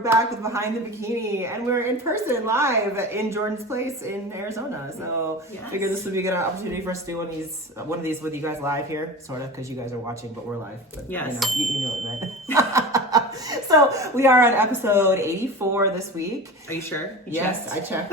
back with Behind the Bikini, and we're in person live in Jordan's place in Arizona. So I figured this would be a good opportunity for us to do one of these with you guys live here, sort of, because you guys are watching, but we're live. But, yes. You know what I meant. So we are on episode 84 this week. Are you sure? Yes, I checked.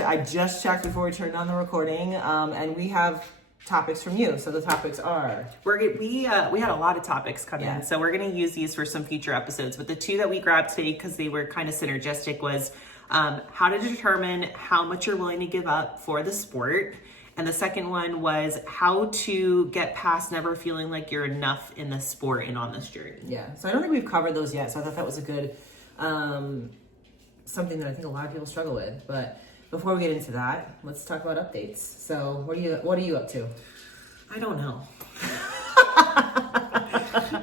I just checked before we turned on the recording, and we have topics from you. So the topics are we had a lot of topics come in, so we're going to use these for some future episodes. But the two that we grabbed today, because they were kind of synergistic, was how to determine how much you're willing to give up for the sport, and the second one was how to get past never feeling like you're enough in the sport and on this journey. Yeah. So I don't think we've covered those yet. So I thought that was a good something that I think a lot of people struggle with, but. Before we get into that, let's talk about updates. So, what are you up to? I don't know.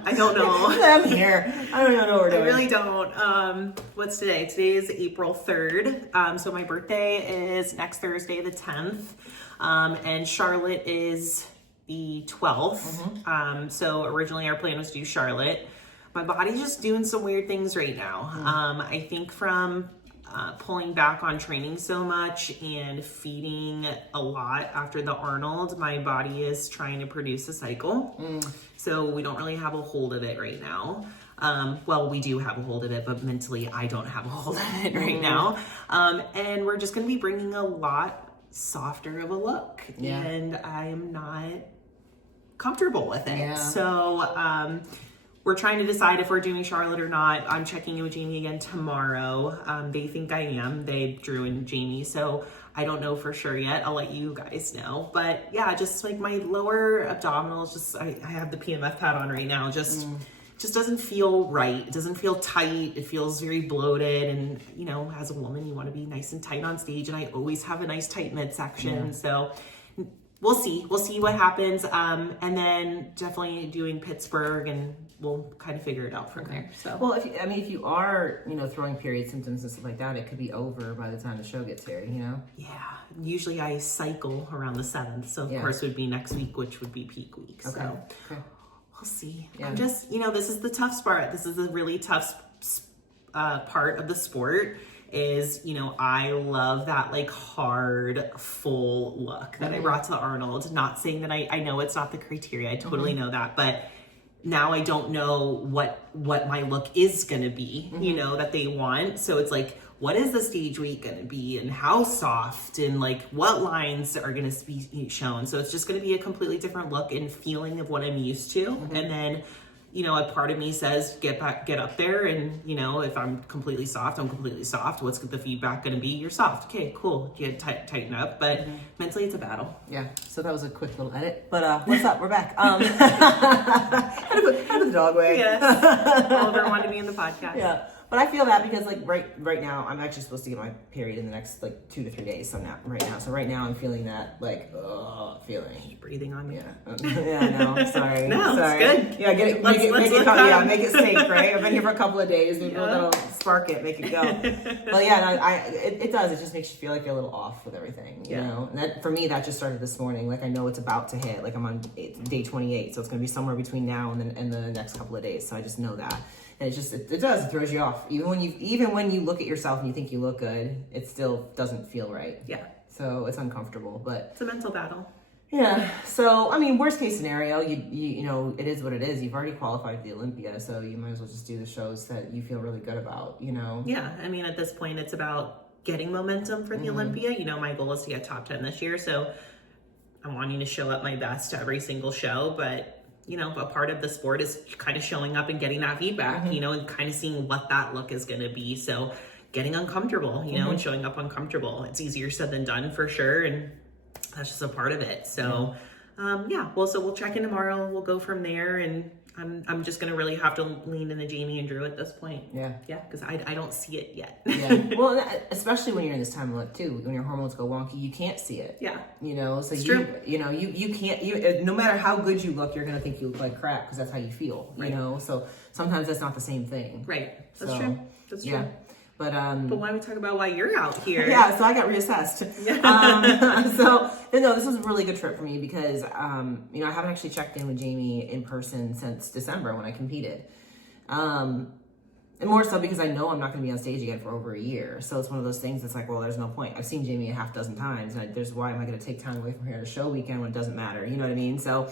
I don't know. I'm here. I don't even know what we're doing. I really don't. What's today? Today is April 3rd. So my birthday is next Thursday, the 10th. And Charlotte is the 12th. Mm-hmm. So originally our plan was to do Charlotte. My body's just doing some weird things right now. Mm-hmm. I think from pulling back on training so much and feeding a lot after the Arnold, my body is trying to produce a cycle. So we don't really have a hold of it right now. Well, we do have a hold of it, but mentally I don't have a hold of it right now. And we're just going to be bringing a lot softer of a look. Yeah. And I am not comfortable with it. Yeah. So, we're trying to decide if we're doing Charlotte or not. I'm checking in with Jamie again tomorrow. They think I am. They, Drew and Jamie. So I don't know for sure yet. I'll let you guys know. But yeah, just like my lower abdominals, just I have the PMF pad on right now. Just doesn't feel right. It doesn't feel tight. It feels very bloated. And you know, as a woman, you want to be nice and tight on stage. And I always have a nice tight midsection. So we'll see. We'll see what happens. And then definitely doing Pittsburgh, and we'll kind of figure it out from there. So, well, if you are, throwing period symptoms and stuff like that, it could be over by the time the show gets here, Yeah. Usually I cycle around the 7th. So of course it would be next week, which would be peak week. Okay. So okay. We'll see. Yeah. I'm just, this is the tough part. This is a really tough part of the sport. Is, I love that like hard, full look that I brought to Arnold. Not saying that I know it's not the criteria. I totally know that. But now I don't know what my look is going to be, that they want. So it's like, what is the stage weight going to be, and how soft, and like what lines are going to be shown. So it's just going to be a completely different look and feeling of what I'm used to. And then a part of me says, get up there. And, if I'm completely soft, I'm completely soft. What's the feedback going to be? You're soft. Okay, cool. Tighten up. But mentally it's a battle. Yeah. So that was a quick little edit, but what's up? We're back. How did the dog away? Yes. Oliver wanted to be in the podcast. Yeah. But I feel that because like right now I'm actually supposed to get my period in the next like 2 to 3 days. So now right now I'm feeling that like feeling. Are you breathing on me? Yeah, no, sorry. No, sorry. it's good. Yeah, make it safe, right? I've been here for a couple of days. Maybe that'll spark it, make it go. But yeah, it does. It just makes you feel like you're a little off with everything, you know. And that for me, that just started this morning. Like I know it's about to hit. Like I'm on day 28, so it's going to be somewhere between now and the next couple of days. So I just know that. And it throws you off. Even when you look at yourself and you think you look good, it still doesn't feel right. Yeah. So it's uncomfortable, but it's a mental battle. Yeah. So, worst case scenario, it is what it is. You've already qualified for the Olympia, so you might as well just do the shows that you feel really good about, Yeah. At this point, it's about getting momentum for the Olympia. My goal is to get top 10 this year. So I'm wanting to show up my best to every single show, but a part of the sport is kind of showing up and getting that feedback, and kind of seeing what that look is going to be. So getting uncomfortable, and showing up uncomfortable. It's easier said than done for sure. And that's just a part of it. So, so we'll check in tomorrow. We'll go from there. And I'm just going to really have to lean into Jamie and Drew at this point. Yeah. Yeah. Because I don't see it yet. Yeah. Well, especially when you're in this time of life too, when your hormones go wonky, you can't see it. Yeah. So it's true. True. You can't, no matter how good you look, you're going to think you look like crap because that's how you feel, right. So sometimes that's not the same thing. Right. That's true. That's true. Yeah. But why don't we talk about why you're out here? Yeah, so I got reassessed. This was a really good trip for me because I haven't actually checked in with Jamie in person since December when I competed. And more so because I know I'm not going to be on stage again for over a year. So it's one of those things that's like, well, there's no point. I've seen Jamie a half dozen times. And there's why am I going to take time away from here to show weekend when it doesn't matter? You know what I mean? So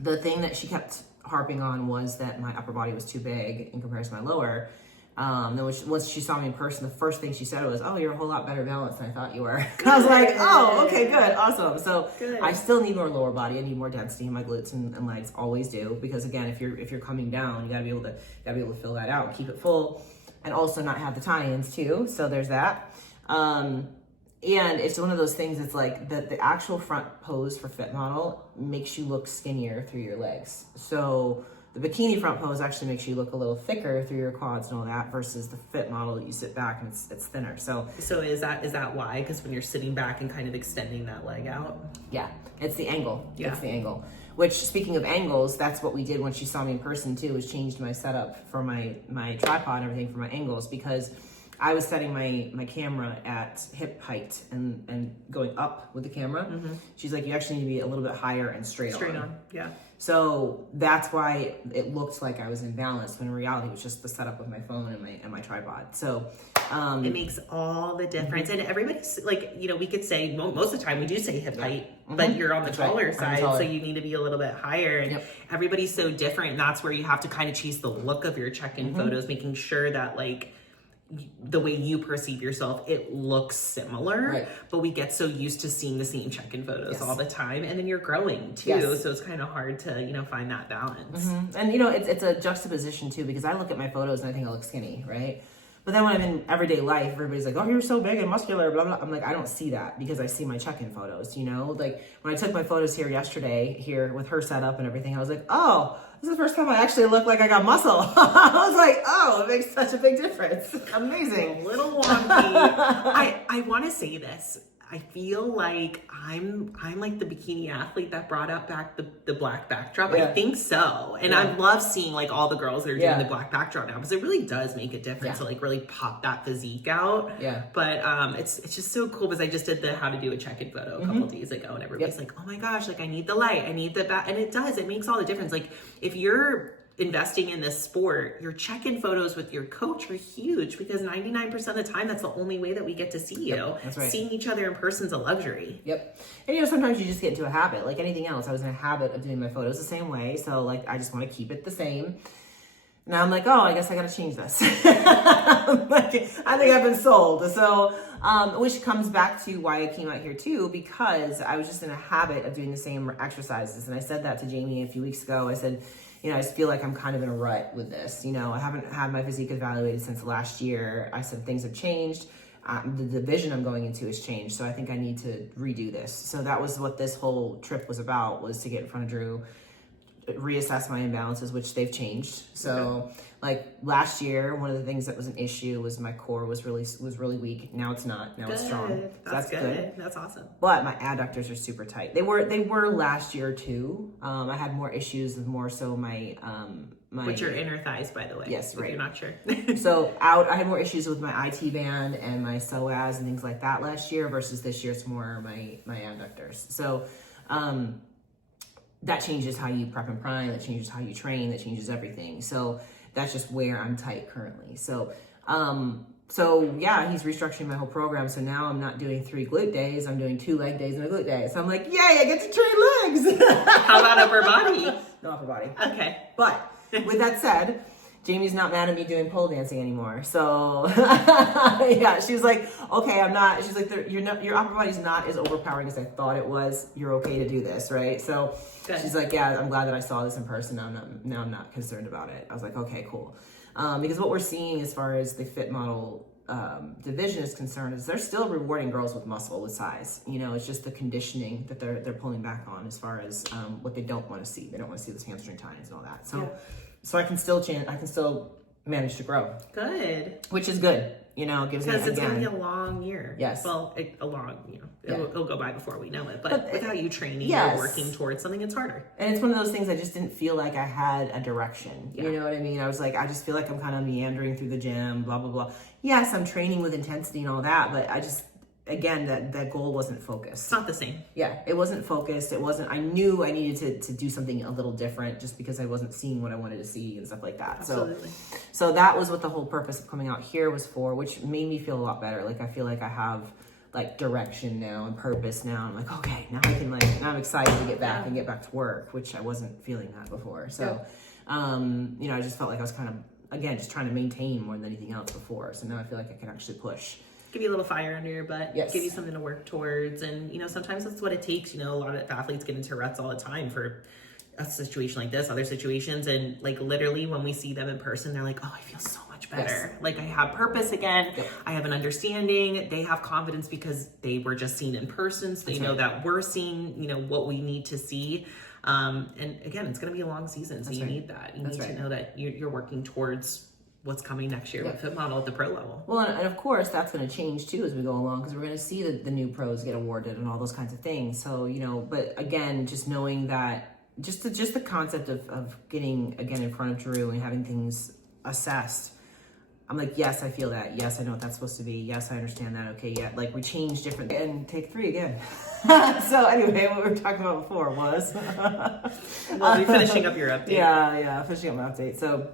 the thing that she kept harping on was that my upper body was too big in comparison to my lower. Then once she saw me in person, the first thing she said was, "Oh, you're a whole lot better balanced than I thought you were." I was like, "Oh, okay, good, awesome." So I still need more lower body. I need more density in my glutes and legs. Always do, because again, if you're coming down, you gotta be able to fill that out, keep it full, and also not have the tie-ins too. So there's that. And it's one of those things. It's like the actual front pose for fit model makes you look skinnier through your legs. So the bikini front pose actually makes you look a little thicker through your quads and all that, versus the fit model that you sit back and it's thinner. So is that why? Because when you're sitting back and kind of extending that leg out? Yeah, it's the angle. Yeah. It's the angle. Which, speaking of angles, that's what we did when she saw me in person too, was changed my setup for my tripod and everything for my angles, because I was setting my camera at hip height and going up with the camera. Mm-hmm. She's like, you actually need to be a little bit higher and straight on. Yeah. So that's why it looked like I was imbalanced, when in reality it was just the setup of my phone and my tripod. So it makes all the difference. Mm-hmm. And everybody's like, we could say, most of the time we do say hip height, mm-hmm. but you're on the taller side, so you need to be a little bit higher. And everybody's so different. And that's where you have to kind of chase the look of your check-in mm-hmm. photos, making sure that like the way you perceive yourself, it looks similar, right. But we get so used to seeing the same check-in photos all the time, and then you're growing too, so it's kind of hard to find that balance. Mm-hmm. And it's a juxtaposition too, because I look at my photos and I think I look skinny, right? But then when I'm in everyday life, everybody's like, "Oh, you're so big and muscular," blah blah. I'm like, I don't see that, because I see my check-in photos. Like when I took my photos yesterday with her setup and everything, I was like, "Oh, this is the first time I actually look like I got muscle." I was like, "Oh, it makes such a big difference. Amazing." A little wonky. I want to say this. I feel like I'm like the bikini athlete that brought out back the black backdrop. Yeah. I think so. And I love seeing like all the girls that are doing the black backdrop now, because it really does make a difference to like really pop that physique out. Yeah. But it's just so cool, because I just did the how to do a check-in photo a couple days ago, and everybody's like, "Oh my gosh, like I need the light, I need the back," and it does. It makes all the difference. Like if you're investing in this sport, your check-in photos with your coach are huge, because 99% of the time that's the only way that we get to see you. That's right. Seeing each other in person is a luxury. Yep. And sometimes you just get into a habit, like anything else. I was in a habit of doing my photos the same way, so like I just want to keep it the same. Now I'm like, oh, I guess I got to change this. I think I've been sold. So which comes back to why I came out here too, because I was just in a habit of doing the same exercises. And I said that to Jamie a few weeks ago. I said, I just feel like I'm kind of in a rut with this. I haven't had my physique evaluated since last year. I said things have changed. The division I'm going into has changed. So I think I need to redo this. So that was what this whole trip was about, was to get in front of Drew, reassess my imbalances, which they've changed. So like last year, one of the things that was an issue was my core was really weak. Now it's not. Now it's strong. So that's good. That's awesome. But my adductors are super tight. They were last year too. I had more issues with more so my which are inner thighs, by the way. Yes, right. If you're not sure. So I had more issues with my IT band and my psoas and things like that last year, versus this year it's more my adductors. So that changes how you prep and prime, that changes how you train, that changes everything. So that's just where I'm tight currently. So he's restructuring my whole program. So now I'm not doing 3 glute days, I'm doing 2 leg days and a glute day. So I'm like, yay, I get to train legs. How about upper body? No upper body. Okay. But with that said, Jamie's not mad at me doing pole dancing anymore. So she's like, okay, I'm not. She's like, your upper body's not as overpowering as I thought it was. You're okay to do this, right? So she's like, yeah, I'm glad that I saw this in person. Now I'm not concerned about it. I was like, okay, cool. Because what we're seeing as far as the fit model division is concerned is they're still rewarding girls with muscle, with size. It's just the conditioning that they're pulling back on as far as what they don't want to see. They don't want to see those hamstring tines and all that. So I can still manage to grow. Good. Which is good. Gives me, because it's going to be a long year. Yes. Well, it'll go by before we know it. But without you training or working towards something, it's harder. And it's one of those things I just didn't feel like I had a direction. You know what I mean? I was like, I just feel like I'm kind of meandering through the gym, blah, blah, blah. Yes, I'm training with intensity and all that, but again, that goal wasn't focused. It's not the same. Yeah, it wasn't focused. I knew I needed to do something a little different just because I wasn't seeing what I wanted to see and stuff like that. Absolutely. So that was what the whole purpose of coming out here was for, which made me feel a lot better. Like, I feel like I have like direction now and purpose now. I'm like, okay, now I'm excited to get back and get back to work, which I wasn't feeling that before. So, I just felt like I was kind of, again, just trying to maintain more than anything else before. So now I feel like I can actually push. Give you a little fire under your butt, yes. Give you something to work towards. And, sometimes that's what it takes. A lot of athletes get into ruts all the time for a situation like this, other situations. And like literally when we see them in person, they're like, oh, I feel so much better. Yes. Like I have purpose again. Yep. I have an understanding. They have confidence because they were just seen in person. So they know that we're seeing, what we need to see. And again, it's going to be a long season. So you need that. You need to know that you're working towards what's coming next year with Fit Model at the pro level. Well, and of course that's going to change too as we go along, because we're going to see the new pros get awarded and all those kinds of things. So, but again, just knowing that, just the concept of getting, again, in front of Drew and having things assessed, I'm like, yes, I feel that. Yes, I know what that's supposed to be. Yes, I understand that. Okay, yeah, like we change different, and take 3 again. So anyway, what we were talking about before was... We'll be finishing up your update. Yeah, finishing up my update. So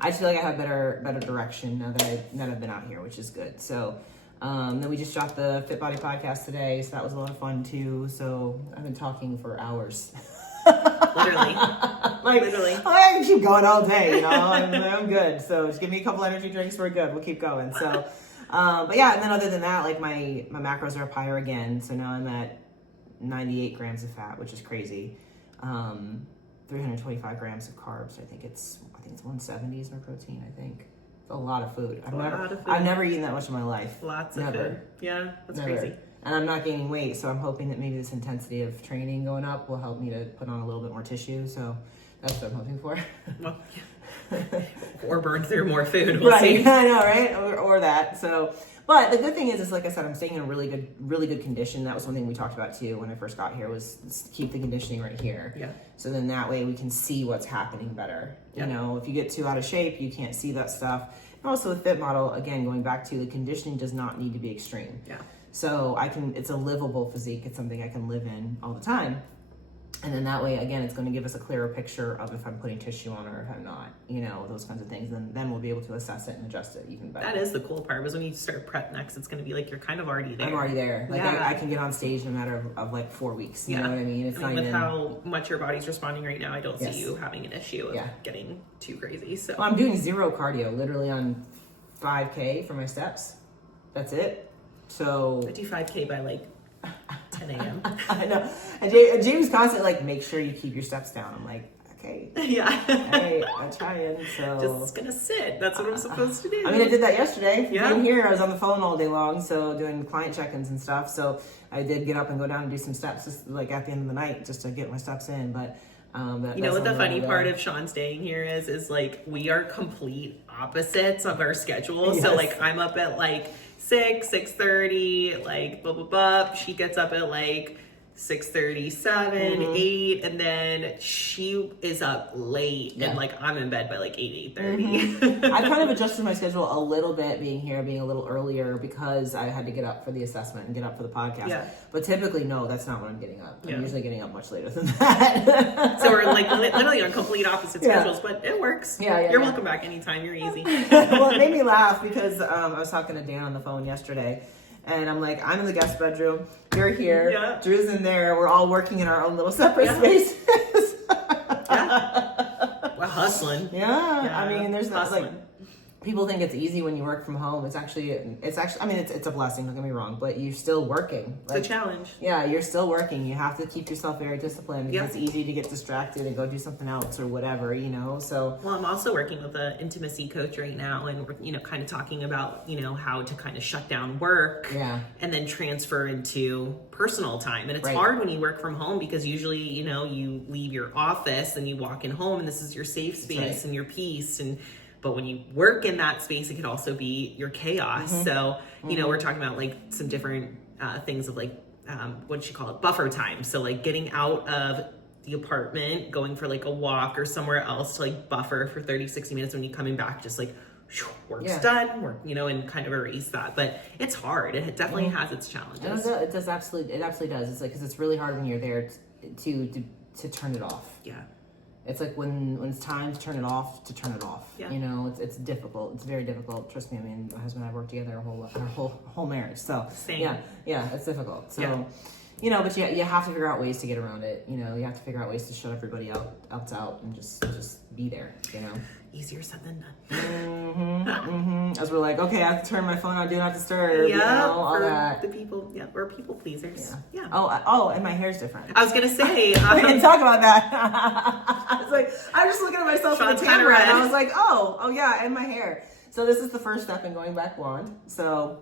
I just feel like I have better direction now that I've been out here, which is good. So then we just shot the Fit Body podcast today, so that was a lot of fun too. So I've been talking for hours. Literally. Literally. I can keep going all day, I'm good. So just give me a couple energy drinks, we're good. We'll keep going. So, but yeah, and then other than that, like my macros are up higher again. So now I'm at 98 grams of fat, which is crazy. 325 grams of carbs. I think it's 170 is my protein. I think it's a lot of food. I've never eaten that much in my life. Lots of food. Yeah, that's crazy. And I'm not gaining weight, so I'm hoping that maybe this intensity of training going up will help me to put on a little bit more tissue. So that's what I'm hoping for. Well, yeah. Or burn through more food. We'll right. see. I know, right? Or that. So, but the good thing is like I said, I'm staying in a really good condition. That was one thing we talked about too when I first got here, was keep the conditioning right here. Yeah. So then that way we can see what's happening better. Yeah. If you get too out of shape, you can't see that stuff. And also with Fit Model, again, going back to the conditioning does not need to be extreme. Yeah. So it's a livable physique. It's something I can live in all the time. And then that way, again, it's going to give us a clearer picture of if I'm putting tissue on or if I'm not, those kinds of things. And then we'll be able to assess it and adjust it even better. That is the cool part, was when you start prep next, it's going to be like you're kind of already there. I'm already there. Like I can get on stage in a matter of like 4 weeks. You know what I mean? It's not with even... how much your body's responding right now, I don't see you having an issue of getting too crazy. So I'm doing 0 cardio, literally on 5K for my steps. That's it. So I do 5K by like 10 a.m. I know. And James constantly like, make sure you keep your steps down. I'm like, okay. Yeah. Hey, I'm trying. So just gonna sit. That's what I'm supposed to do. I mean, I did that yesterday. Yeah. In here, I was on the phone all day long, so doing client check-ins and stuff. So I did get up and go down and do some steps, just like at the end of the night, just to get my steps in. But you know what the funny part of Sean staying here is like we are complete opposites of our schedule. Yes. So like I'm up at like 6:30, like blah blah blah. She gets up at like 6:37, 8, and then she is up late, and like I'm in bed by like 8:30. I kind of adjusted my schedule a little bit, being a little earlier because I had to get up for the assessment and get up for the podcast. Yeah. But typically, no, that's not when I'm getting up. I'm usually getting up much later than that. So we're like literally on complete opposite schedules, but it works. You're welcome back anytime. You're easy. Well, it made me laugh because I was talking to Dan on the phone yesterday. And I'm like, I'm in the guest bedroom. You're here. Yeah. Drew's in there. We're all working in our own little separate spaces. We're hustling. Yeah. I mean, there's not like, people think it's easy when you work from home. It's actually, I mean, it's a blessing, don't get me wrong, but you're still working. Like, it's a challenge. Yeah, you're still working. You have to keep yourself very disciplined because it's easy to get distracted and go do something else or whatever, so. Well, I'm also working with an intimacy coach right now, and we're, kind of talking about, how to kind of shut down work and then transfer into personal time. And it's hard when you work from home because usually, you leave your office and you walk in home and this is your safe space and your peace. But when you work in that space, it can also be your chaos. So, we're talking about like some different things of like, what do you call it? Buffer time. So like getting out of the apartment, going for like a walk or somewhere else to like buffer for 30, 60 minutes when you're coming back, just like work's done, and kind of erase that. But it's hard. It definitely has its challenges. It absolutely does. It's like, because it's really hard when you're there to turn it off. Yeah. It's like when it's time to turn it off, Yeah. It's difficult. It's very difficult. Trust me. I mean, my husband and I worked together our whole marriage. So Same. yeah, it's difficult. So, but you have to figure out ways to get around it. You have to figure out ways to shut everybody out and just be there, Easier said than done. As we're like, okay, I have to turn my phone on, do not disturb, all that. The people, we're people pleasers. Yeah. Oh, and my hair's different. I was gonna say, we didn't talk about that. I was like, I was just looking at myself in the camera, and I was like, oh yeah, and my hair. So this is the first step in going back blonde. So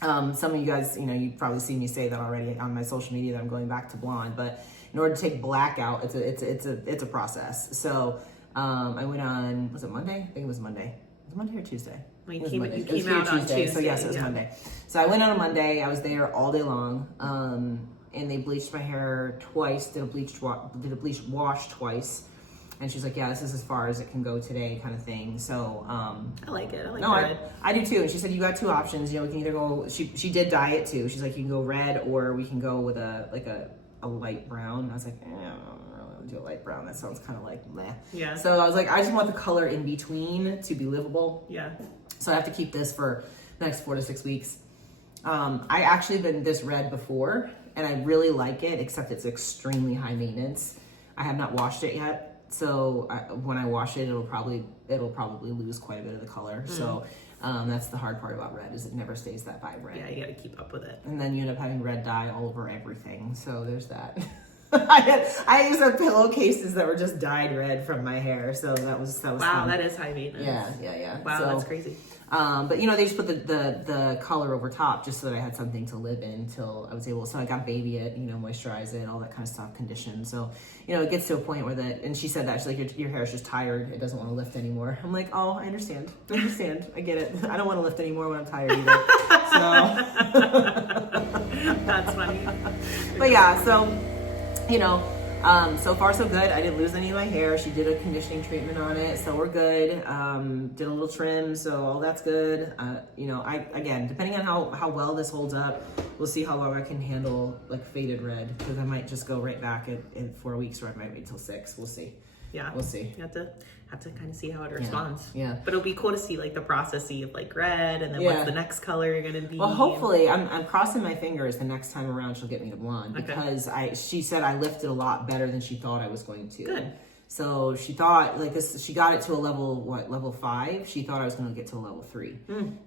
some of you guys, you've probably seen me say that already on my social media that I'm going back to blonde. But in order to take black out, it's a process. So I went on, was it Monday? I think it was Monday. Was it Monday or Tuesday? You came out on Tuesday. So yes, it was Monday. So I went on a Monday. I was there all day long. And they bleached my hair twice, did a bleach wash twice. And she's like, yeah, this is as far as it can go today, kind of thing. So I like it. I do too. And she said, you got two options. We can either go, she did dye it too. She's like, you can go red, or we can go with a light brown. And I was like, I don't really want to do a light brown. That sounds kind of like meh. Yeah. So I was like, I just want the color in between to be livable. Yeah. So I have to keep this for the next 4 to 6 weeks. I actually been this red before, and I really like it, except it's extremely high maintenance. I have not washed it yet. So when I wash it, it'll probably lose quite a bit of the color. So that's the hard part about red, is it never stays that vibrant. Yeah, you got to keep up with it. And then you end up having red dye all over everything. So there's that. I used to have pillowcases that were just dyed red from my hair. So that was wow, fun. that is high maintenance. Yeah. Wow, so, that's crazy. But they just put the color over top just so that I had something to live in till I was able. So I got baby it, moisturize it, all that kind of stuff, condition. So it gets to a point where and she said that she's like, your hair is just tired, it doesn't want to lift anymore. I'm like, oh, I understand, I get it. I don't want to lift anymore when I'm tired either. So that's funny. But yeah, so so far so good. I didn't lose any of my hair. She did a conditioning treatment on it, so we're good. Did a little trim, so all that's good. Again, depending on how well this holds up, we'll see how well I can handle like faded red, because I might just go right back in 4 weeks, or I might wait till 6. We'll see. Yeah, we'll see. You have to kind of see how it responds. Yeah. But it'll be cool to see like the process of like red, and then what's the next color you're gonna be. Well, hopefully, I'm crossing my fingers the next time around she'll get me to blonde, because she said I lifted a lot better than she thought I was going to. Good. So she thought like this. She got it to a level 5. She thought I was going to get to a level 3.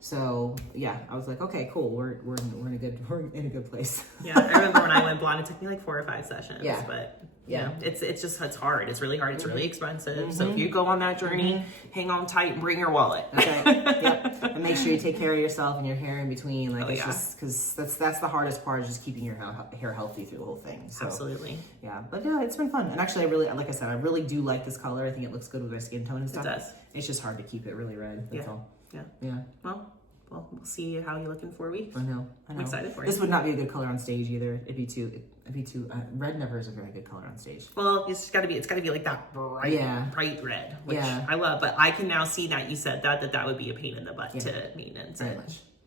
So yeah, I was like, okay, cool. We're in a good place. Yeah, I remember when I went blonde, it took me like 4 or 5 sessions. Yeah. But it's hard. It's really hard. It's really expensive. So if you go on that journey, hang on tight and bring your wallet. Okay. Yep. And make sure you take care of yourself and your hair in between. Like just because that's the hardest part, is just keeping your hair healthy through the whole thing. So, absolutely. Yeah, but yeah, it's been fun. And actually, like I said, I really do like this color. I think it looks good with my skin tone and stuff. It does. It's just hard to keep it really red. That's all. Yeah. Well, we'll see how you look in 4 weeks. I know. I'm excited for you. This would not be a good color on stage either. It'd be too. Red never is a very good color on stage. Well, it's got to be like that bright red, which I love. But I can now see that you said that would be a pain in the butt to maintenance.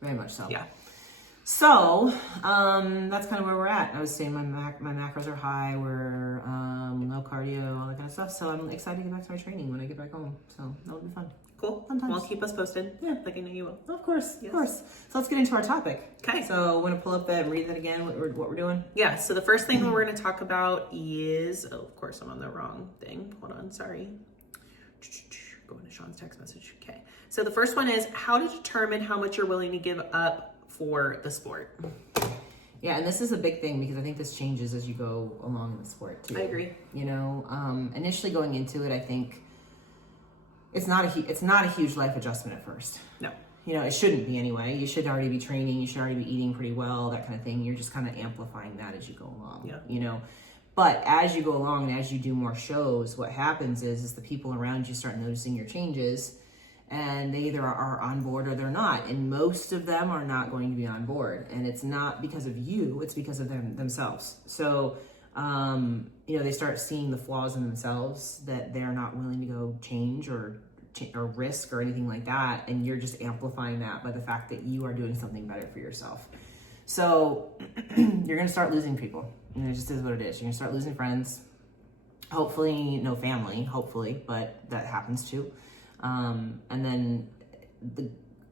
Very much so. Yeah. So that's kind of where we're at. I was saying my macros are high. We're no cardio, all that kind of stuff. So I'm excited to get back to my training when I get back home. So that'll be fun. Cool. Well, keep us posted. Yeah, like I know you will. Of course. So let's get into our topic. Okay. So want to pull up that and read that again, what we're doing? Yeah. So the first thing we're going to talk about is, of course, I'm on the wrong thing. Hold on. Sorry. Going to Sean's text message. Okay. So the first one is how to determine how much you're willing to give up for the sport. Yeah, and this is a big thing, because I think this changes as you go along in the sport too. I agree. Initially going into it, I think it's not a huge life adjustment at first. No. It shouldn't be anyway. You should already be training. You should already be eating pretty well, that kind of thing. You're just kind of amplifying that as you go along. Yeah. But as you go along and as you do more shows, what happens is the people around you start noticing your changes, and they either are on board or they're not. And most of them are not going to be on board. And it's not because of you, it's because of themselves. So, they start seeing the flaws in themselves that they're not willing to go change or or risk or anything like that, and you're just amplifying that by the fact that you are doing something better for yourself. So you're gonna start losing people. You know, it just is what it is. You're gonna start losing friends. Hopefully, no family. Hopefully, but that happens too. And then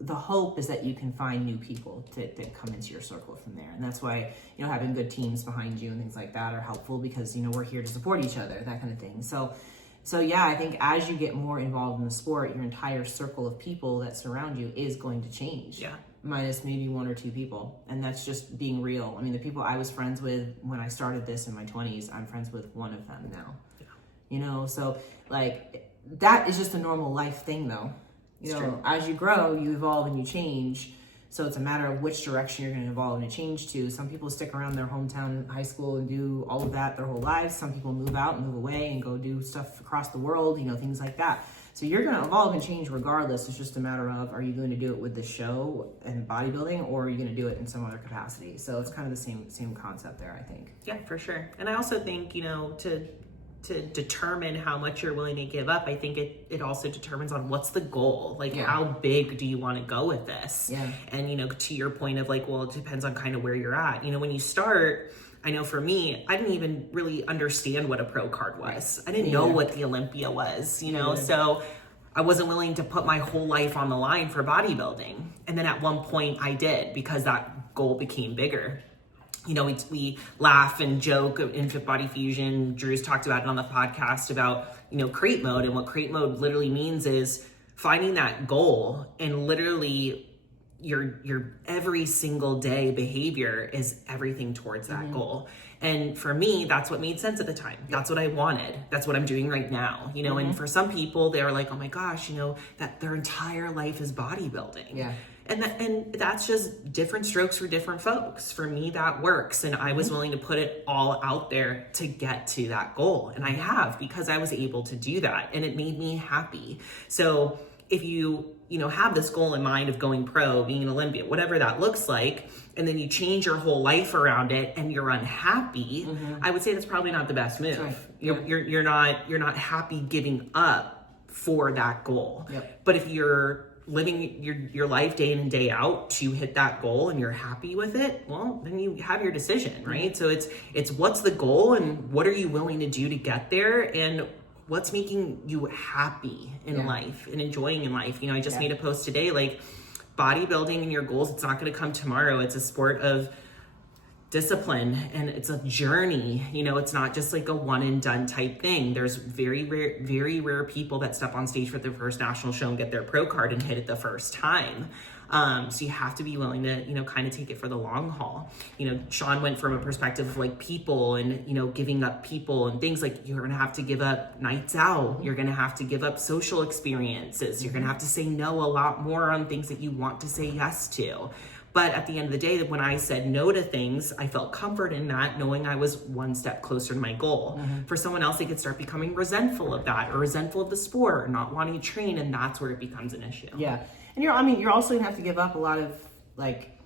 the hope is that you can find new people to come into your circle from there. And that's why, you know, having good teams behind you and things like that are helpful, because, you know, we're here to support each other, that kind of thing. So yeah, I think as you get more involved in the sport, your entire circle of people that surround you is going to change. Yeah. Minus maybe 1 or 2 people. And that's just being real. I mean, the people I was friends with when I started this in my 20s, I'm friends with 1 of them now. Yeah. You know, so like that is just a normal life thing though. You know, as you grow, you evolve and you change. So it's a matter of which direction you're going to evolve and change to. Some people stick around their hometown high school and do all of that their whole lives. Some people move out and move away and go do stuff across the world, you know, things like that. So you're going to evolve and change regardless. It's just a matter of, are you going to do it with the show and bodybuilding, or are you going to do it in some other capacity? So it's kind of the same concept there, I think. Yeah, for sure. And I also think, you know, to determine how much you're willing to give up, I think it also determines on what's the goal. Like, how big do you want to go with this? Yeah. And, you know, to your point of like, well, it depends on kind of where you're at. You know, when you start, I know for me, I didn't even really understand what a pro card was. I didn't know what the Olympia was, you know, so I wasn't willing to put my whole life on the line for bodybuilding. And then at one point I did, because that goal became bigger. You know, we laugh and joke in Fit Body Fusion. Drew's talked about it on the podcast about, you know, create mode. And what create mode literally means is finding that goal, and literally your every single day behavior is everything towards that goal. And for me, that's what made sense at the time. That's what I wanted. That's what I'm doing right now. You know, and for some people, they're like, oh my gosh, you know, that their entire life is bodybuilding. Yeah. And that's just different strokes for different folks. For me, that works. And I was willing to put it all out there to get to that goal. And I have, because I was able to do that. And it made me happy. So if you know, have this goal in mind of going pro, being an Olympian, whatever that looks like, and then you change your whole life around it and you're unhappy, I would say that's probably not the best move. Right. You're not happy giving up for that goal. Yep. But if you're living your life day in and day out to hit that goal and you're happy with it, well, then you have your decision, right? So it's what's the goal and what are you willing to do to get there, and what's making you happy in life and enjoying in life. You know, I just made a post today, like, bodybuilding and your goals, it's not going to come tomorrow. It's a sport of discipline, and it's a journey. You know, it's not just like a one and done type thing. There's very rare people that step on stage for their first national show and get their pro card and hit it the first time. So you have to be willing to, you know, kind of take it for the long haul. You know, Sean went from a perspective of like people and, you know, giving up people and things, like you're going to have to give up nights out. You're going to have to give up social experiences. You're going to have to say no a lot more on things that you want to say yes to. But at the end of the day, when I said no to things, I felt comfort in that, knowing I was one step closer to my goal. For someone else, they could start becoming resentful of that, or resentful of the sport, or not wanting to train, and that's where it becomes an issue. Yeah. And you're also gonna have to give up a lot of like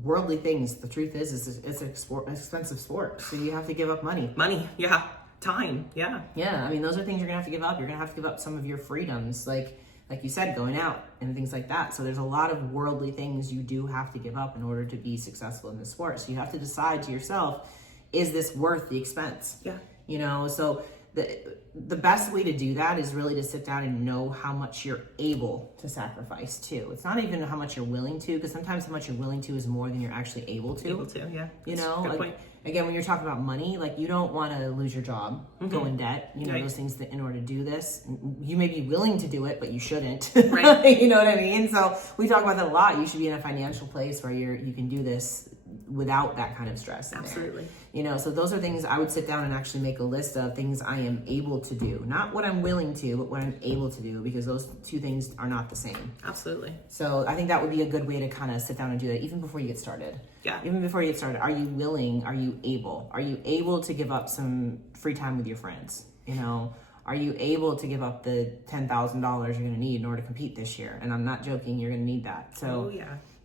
worldly things. The truth is it's an expensive sport, so you have to give up money. Yeah. Time. Yeah. I mean, those are things you're gonna have to give up. You're gonna have to give up some of your freedoms, like you said, going out and things like that. So there's a lot of worldly things you do have to give up in order to be successful in the sport. So you have to decide to yourself, is this worth the expense? Yeah. You know, so the best way to do that is really to sit down and know how much you're able to sacrifice too. It's not even how much you're willing to, because sometimes how much you're willing to is more than you're actually able to. Yeah. You know, like, point. Again, when you're talking about money, like you don't want to lose your job, go in debt, you know, those things that in order to do this, you may be willing to do it, but you shouldn't. Right. You know what I mean? So we talk about that a lot. You should be in a financial place where you can do this without that kind of stress. Absolutely. You know, so those are things I would sit down and actually make a list of things I am able to do. Not what I'm willing to, but what I'm able to do, because those two things are not the same. Absolutely. So I think that would be a good way to kind of sit down and do that even before you get started. Yeah. Even before you get started, are you willing? Are you able? Are you able to give up some free time with your friends? You know, are you able to give up the $10,000 you're going to need in order to compete this year? And I'm not joking, you're going to need that. So,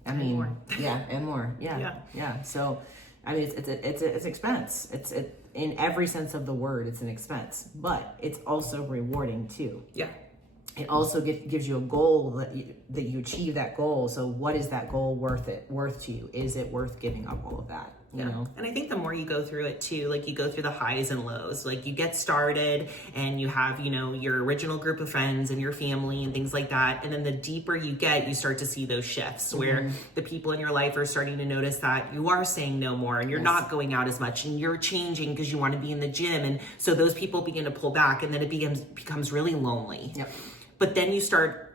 I mean, more. And more. Yeah. So, I mean, it's expense. It's in every sense of the word, it's an expense, but it's also rewarding too. Yeah. it also gives you a goal that you achieve that goal. So what is that goal worth to you? Is it worth giving up all of that? You know? And I think the more you go through it too, like you go through the highs and lows, like you get started and you have, you know, your original group of friends and your family and things like that. And then the deeper you get, you start to see those shifts where the people in your life are starting to notice that you are saying no more and you're not going out as much and you're changing because you want to be in the gym. And so those people begin to pull back and then it becomes really lonely. Yep. But then you start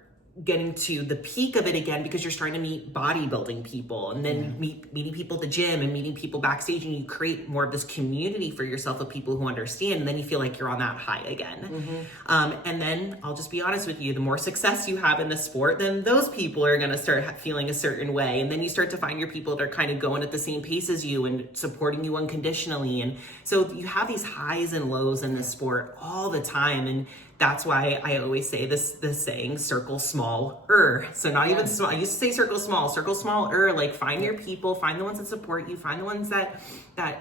getting to the peak of it again because you're starting to meet bodybuilding people and then meeting people at the gym and meeting people backstage, and you create more of this community for yourself of people who understand, and then you feel like you're on that high again. And then I'll just be honest with you, the more success you have in the sport, then those people are going to start feeling a certain way, and then you start to find your people that are kind of going at the same pace as you and supporting you unconditionally. And so you have these highs and lows in this sport all the time, and that's why I always say this saying, circle smaller. So not even small. I used to say circle smaller. Like find your people, find the ones that support you, find the ones that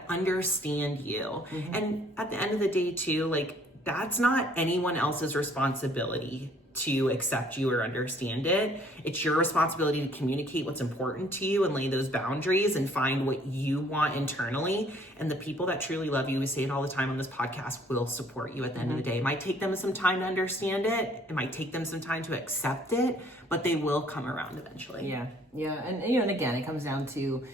understand you. And at the end of the day too, like that's not anyone else's responsibility to accept you or understand it. It's your responsibility to communicate what's important to you and lay those boundaries and find what you want internally. And the people that truly love you, we say it all the time on this podcast, will support you at the end of the day. It might take them some time to understand it. It might take them some time to accept it, but they will come around eventually. Yeah. And you know, and again, it comes down to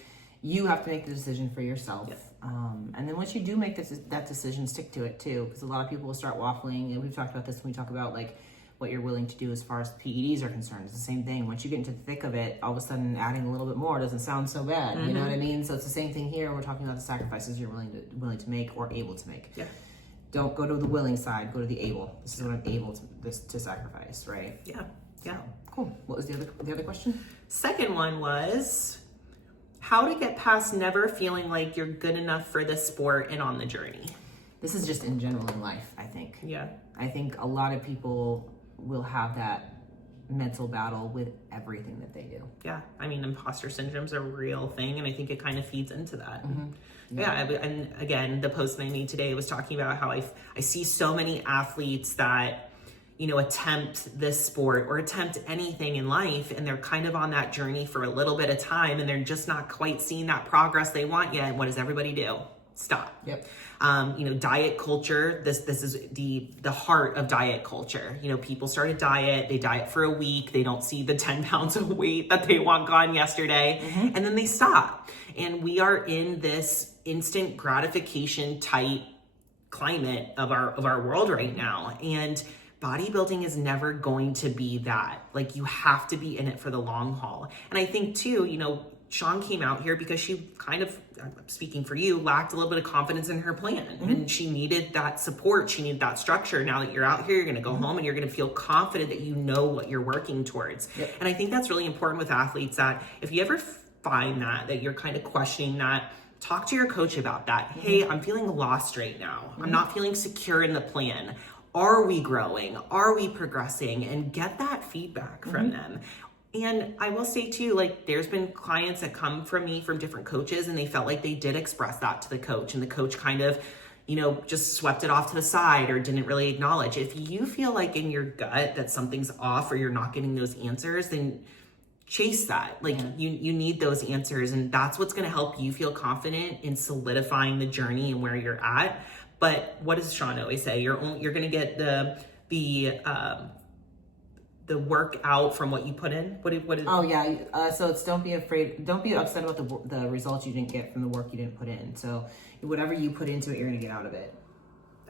you have to make the decision for yourself. And then once you do make that decision, stick to it too, because a lot of people will start waffling, and we've talked about this when we talk about like what you're willing to do as far as PEDs are concerned. It's the same thing. Once you get into the thick of it, all of a sudden adding a little bit more doesn't sound so bad. You know what I mean? So it's the same thing here. We're talking about the sacrifices you're willing to make or able to make. Don't go to the willing side, go to the able. This is what I'm able to sacrifice, right? Yeah. Cool. What was the other question? Second one was how to get past never feeling like you're good enough for the sport and on the journey. This is just in general in life, I think. I think a lot of people will have that mental battle with everything that they do. I mean, imposter syndrome's a real thing, and I think it kind of feeds into that. And again, the post that I made today was talking about how I see so many athletes that, you know, attempt this sport or attempt anything in life, and they're kind of on that journey for a little bit of time, and they're just not quite seeing that progress they want yet. And what does everybody do? Stop. You know, diet culture, this is the heart of diet culture. You know, people start a diet, they diet for a week, they don't see the 10 pounds of weight that they want gone yesterday, and then they stop. And we are in this instant gratification type climate of our world right now. And bodybuilding is never going to be that. Like, you have to be in it for the long haul. And I think too, you know, Sean came out here because she kind of, speaking for you, lacked a little bit of confidence in her plan. And she needed that support. She needed that structure. Now that you're out here, you're going to go home and you're going to feel confident that you know what you're working towards. And I think that's really important with athletes, that if you ever find that you're kind of questioning that, talk to your coach about that. Hey, I'm feeling lost right now. I'm not feeling secure in the plan. Are we growing? Are we progressing? And get that feedback from them. And I will say too, like, there's been clients that come from me from different coaches, and they felt like they did express that to the coach, and the coach kind of, you know, just swept it off to the side or didn't really acknowledge. If you feel like in your gut that something's off or you're not getting those answers, then chase that. Like, you need those answers, and that's what's going to help you feel confident in solidifying the journey and where you're at. But what does Sean always say? You're going to get the work out from what you put in. What is? So it's don't be upset about the results you didn't get from the work you didn't put in. So whatever you put into it, you're gonna get out of it.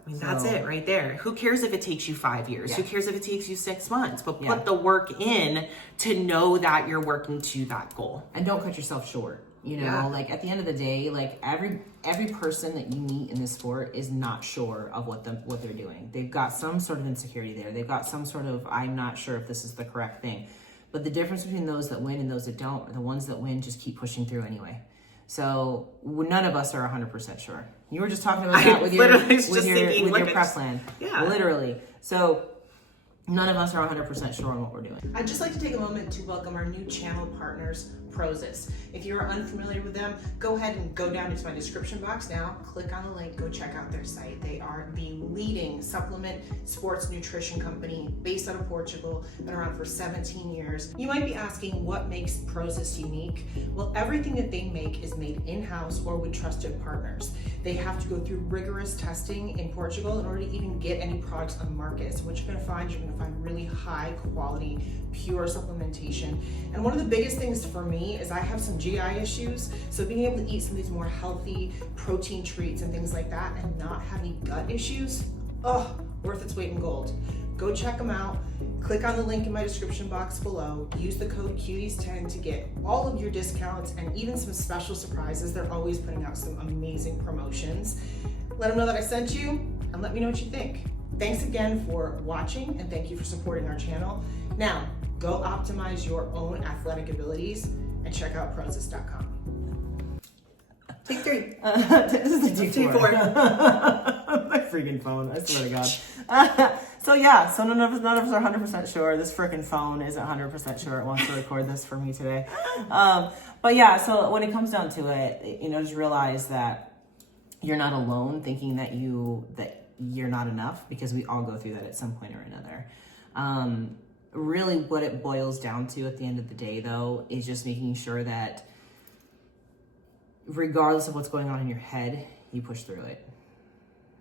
I mean, that's it right there. Who cares if it takes you 5 years? Who cares if it takes you 6 months? But put the work in to know that you're working to that goal. And don't cut yourself short. You know, like at the end of the day, like every person that you meet in this sport is not sure of what they're doing. They've got some sort of insecurity there. They've got some sort of, I'm not sure if this is the correct thing. But the difference between those that win and those that don't, the ones that win just keep pushing through anyway. So none of us are 100% sure. You were just talking about that with your prep plan. Literally. So none of us are 100% sure on what we're doing. I'd just like to take a moment to welcome our new channel partners, Prozis. If you are unfamiliar with them, go ahead and go down into my description box now, click on the link, go check out their site. They are the leading supplement sports nutrition company based out of Portugal, been around for 17 years. You might be asking what makes Prozis unique? Well, everything that they make is made in-house or with trusted partners. They have to go through rigorous testing in Portugal in order to even get any products on the market. So what you're gonna find really high quality, pure supplementation. And one of the biggest things for me is I have some GI issues. So being able to eat some of these more healthy protein treats and things like that and not have any gut issues, worth its weight in gold. Go check them out. Click on the link in my description box below. Use the code Cuties10 to get all of your discounts and even some special surprises. They're always putting out some amazing promotions. Let them know that I sent you and let me know what you think. Thanks again for watching and thank you for supporting our channel. Now, go optimize your own athletic abilities and check out Prozis.com. Take 3. This is the Take 4. My freaking phone, I swear to God. So none of us are 100% sure. This freaking phone isn't 100% sure it wants to record this for me today. But yeah, so when it comes down to it, just realize that you're not alone thinking that you're not enough, because we all go through that at some point or another. Really what it boils down to at the end of the day, though, is just making sure that regardless of what's going on in your head, you push through it.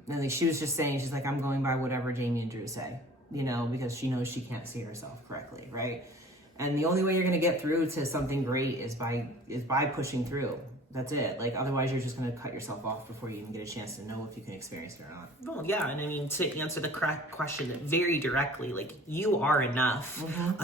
And like she was just saying, she's like, I'm going by whatever Jamie and Drew say, because she knows she can't see herself correctly, right? And the only way you're going to get through to something great is by pushing through. That's it. Like, otherwise you're just going to cut yourself off before you even get a chance to know if you can experience it or not. Well, yeah. And I mean, to answer the correct question very directly, like, you are enough. Mm-hmm.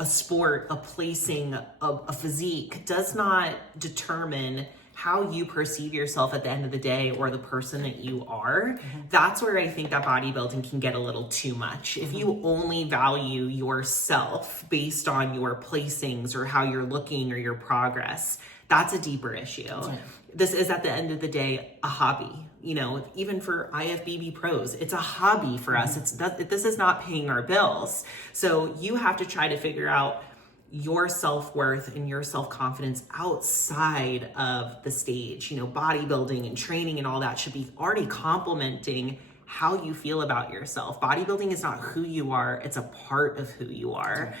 A sport, a placing, a physique does not determine how you perceive yourself at the end of the day or the person that you are. Mm-hmm. That's where I think that bodybuilding can get a little too much. Mm-hmm. If you only value yourself based on your placings or how you're looking or your progress, that's a deeper issue. Right. This is, at the end of the day, a hobby. Even for IFBB pros, it's a hobby for us. This is not paying our bills. So you have to try to figure out your self-worth and your self-confidence outside of the stage. Bodybuilding and training and all that should be already complementing how you feel about yourself. Bodybuilding is not who you are, it's a part of who you are.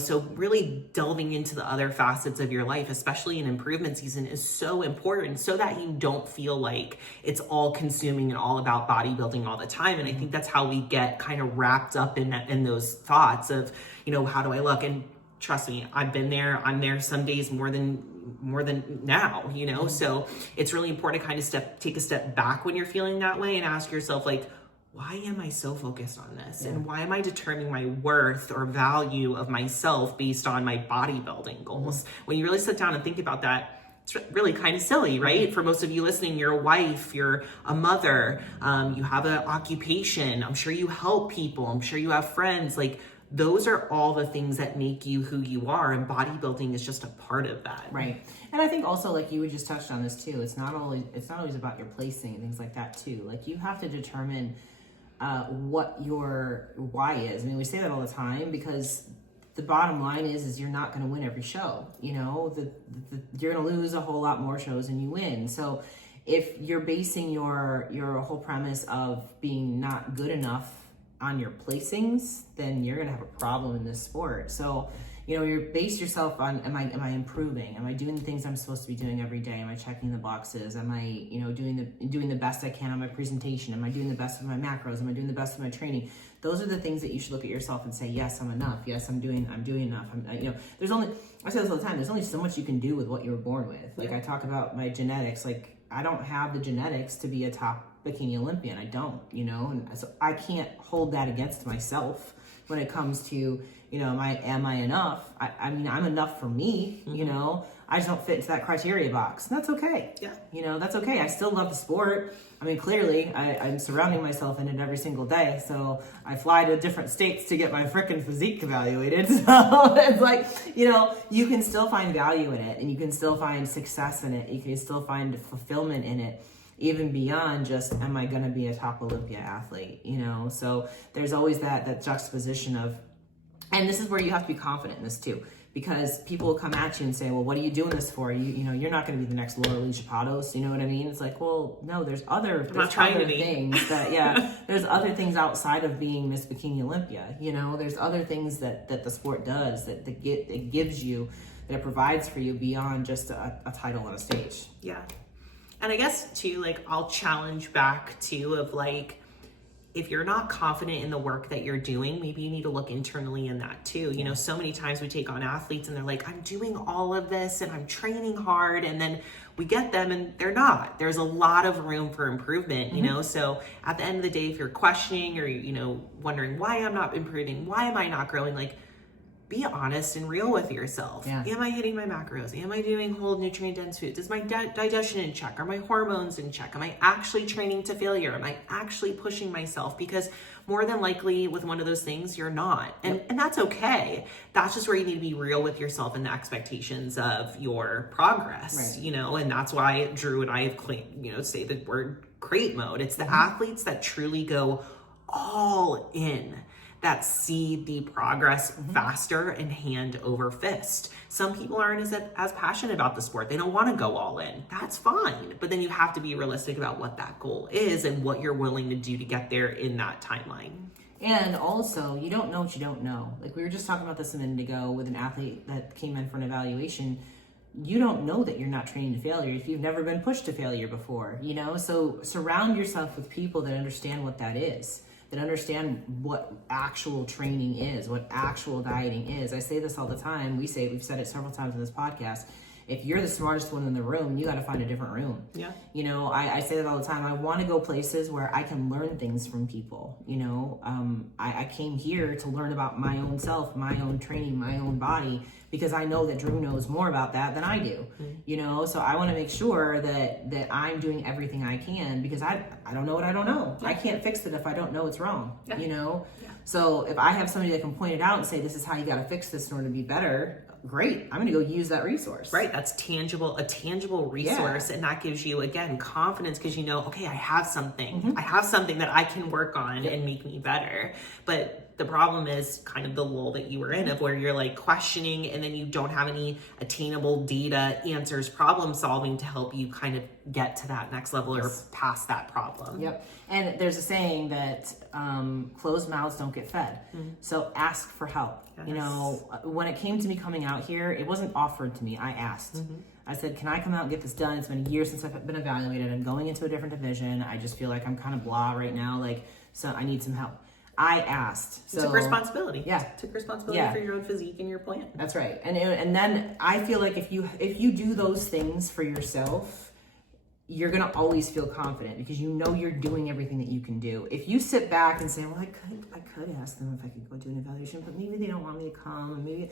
So really delving into the other facets of your life, especially in improvement season, is so important so that you don't feel like it's all consuming and all about bodybuilding all the time. And I think that's how we get kind of wrapped up in those thoughts of, how do I look? And trust me, I've been there. I'm there some days more than now, Mm-hmm. So it's really important to kind of take a step back when you're feeling that way and ask yourself, like, why am I so focused on this? Yeah. And why am I determining my worth or value of myself based on my bodybuilding goals? Mm-hmm. When you really sit down and think about that, it's really kind of silly, right? For most of you listening, you're a wife, you're a mother, you have an occupation. I'm sure you help people. I'm sure you have friends. Like, those are all the things that make you who you are, and bodybuilding is just a part of that. Right. And I think also, like you just touched on this too, it's not always about your placing and things like that too. Like, you have to determine what your why is. I mean, we say that all the time because the bottom line is you're not going to win every show. You're going to lose a whole lot more shows than you win. So if you're basing your whole premise of being not good enough on your placings, then you're gonna have a problem in this sport. So, you base yourself on, am I improving? Am I doing the things I'm supposed to be doing every day? Am I checking the boxes? Am I, doing the best I can on my presentation? Am I doing the best with my macros? Am I doing the best with my training? Those are the things that you should look at yourself and say, yes, I'm enough. Yes, I'm doing enough. I say this all the time, there's only so much you can do with what you were born with. Like, I talk about my genetics, like, I don't have the genetics to be a top bikini Olympian. I don't, and so I can't hold that against myself when it comes to, am I enough? I mean, I'm enough for me, mm-hmm. I just don't fit into that criteria box. And that's okay. Yeah. That's okay. I still love the sport. I mean, clearly I'm surrounding myself in it every single day. So I fly to different states to get my frickin' physique evaluated. So it's like, you can still find value in it, and you can still find success in it. You can still find fulfillment in it. even beyond just, am I going to be a top Olympia athlete? You know, so there's always that juxtaposition of, and this is where you have to be confident in this too, because people will come at you and say, well, what are you doing this for? You know, you're not going to be the next Laura Lee Chapados. You know what I mean? It's like, well, no, there's other things that, there's other things outside of being Miss Bikini Olympia. You know, there's other things that the sport does that it gives you, that it provides for you beyond just a title on a stage. Yeah. And I guess too, like, I'll challenge back too of like, if you're not confident in the work that you're doing, maybe you need to look internally in that too. You know, so many times we take on athletes and they're like, I'm doing all of this and I'm training hard. And then we get them and they're not. There's a lot of room for improvement, you know? So at the end of the day, if you're questioning or, you know, wondering why I'm not improving, why am I not growing? Like, be honest and real with yourself. Yeah. Am I hitting my macros? Am I doing whole nutrient-dense foods? Is my digestion in check? Are my hormones in check? Am I actually training to failure? Am I actually pushing myself? Because more than likely with one of those things, you're not. And that's okay. That's just where you need to be real with yourself and the expectations of your progress, right. You know, and that's why Drew and I have claimed, you know, say the word crate mode. It's the athletes that truly go all in, that see the progress faster and hand over fist. Some people aren't as passionate about the sport. They don't want to go all in. That's fine. But then you have to be realistic about what that goal is and what you're willing to do to get there in that timeline. And also, you don't know what you don't know. Like we were just talking about this a minute ago with an athlete that came in for an evaluation. You don't know that you're not training to failure if you've never been pushed to failure before, you know? So surround yourself with people that understand what that is, that understand what actual training is, what actual dieting is. I say this all the time. We've said it several times in this podcast. If you're the smartest one in the room, you got to find a different room. Yeah. You know, I say that all the time. I want to go places where I can learn things from people. You know, I came here to learn about my own self, my own training, my own body, because I know that Drew knows more about that than I do. You know, so I want to make sure that I'm doing everything I can, because I don't know what I don't know. I can't fix it if I don't know it's wrong. You know, so if I have somebody that can point it out and say, this is how you got to fix this in order to be better, great. I'm going to go use that resource. Right. That's a tangible resource. And that gives you, again, confidence, because you know, okay, I have something. I have something that I can work on and make me better. But the problem is kind of the lull that you were in, of where you're like questioning and then you don't have any attainable data, answers, problem solving to help you kind of get to that next level or past that problem. Yep. And there's a saying that closed mouths don't get fed. So ask for help. Yes. You know, when it came to me coming out here, it wasn't offered to me. I asked. I said, can I come out and get this done? It's been a year since I've been evaluated. I'm going into a different division. I just feel like I'm kind of blah right now. Like, so I need some help. I asked. So, took responsibility. Yeah. Took responsibility for your own physique and your plan. That's right. And then I feel like if you do those things for yourself, you're going to always feel confident, because you know you're doing everything that you can do. If you sit back and say, well, I could ask them if I could go do an evaluation, but maybe they don't want me to come, and maybe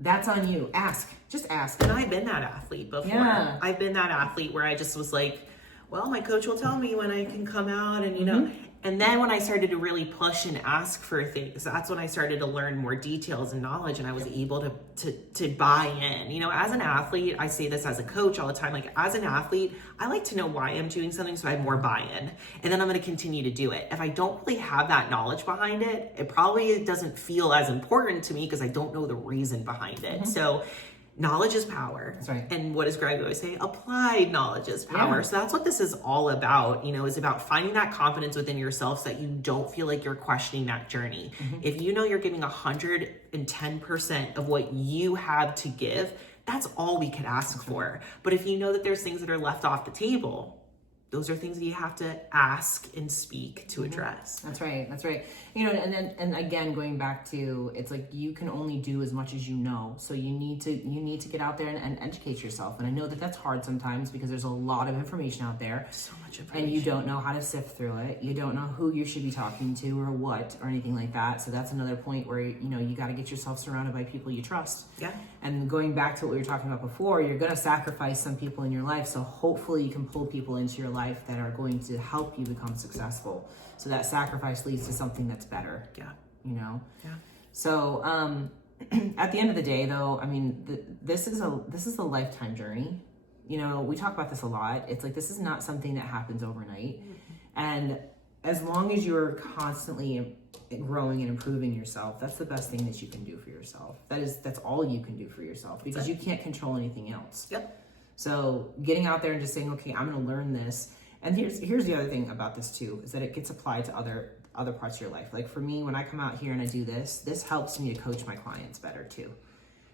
that's on you. Ask. Just ask. And I've been that athlete before. Yeah. I've been that athlete where I just was like, well, my coach will tell me when I can come out, and you know. And then when I started to really push and ask for things, that's when I started to learn more details and knowledge, and I was able to buy in. You know, as an athlete, I say this as a coach all the time, like as an athlete, I like to know why I'm doing something so I have more buy-in, and then I'm going to continue to do it. If I don't really have that knowledge behind it, it probably doesn't feel as important to me because I don't know the reason behind it. So knowledge is power. That's right. And what does Greg always say? Applied knowledge is power. Yeah. So that's what this is all about, you know, is about finding that confidence within yourself so that you don't feel like you're questioning that journey. If you know you're giving 110% of what you have to give, that's all we could ask for. But if you know that there's things that are left off the table, those are things that you have to ask and speak to address. That's right. That's right. You know, and again, going back to, it's like you can only do as much as you know. So you need to get out there and educate yourself. And I know that that's hard sometimes because there's a lot of information out there. So much information. And you don't know how to sift through it. You don't know who you should be talking to or what or anything like that. So that's another point where, you know, you got to get yourself surrounded by people you trust. Yeah. And going back to what we were talking about before, you're going to sacrifice some people in your life. So hopefully you can pull people into your life that are going to help you become successful. So that sacrifice leads to something that's better. Yeah. You know? Yeah. So, at the end of the day though, I mean, this is a lifetime journey. you know, we talk about this a lot. It's like, this is not something that happens overnight. And as long as you're constantly growing and improving yourself, that's the best thing that you can do for yourself. That's all you can do for yourself, because you can't control anything else. Yep. So getting out there and just saying, okay, I'm going to learn this. And here's the other thing about this too, is that it gets applied to other parts of your life. Like for me, when I come out here and I do this helps me to coach my clients better too.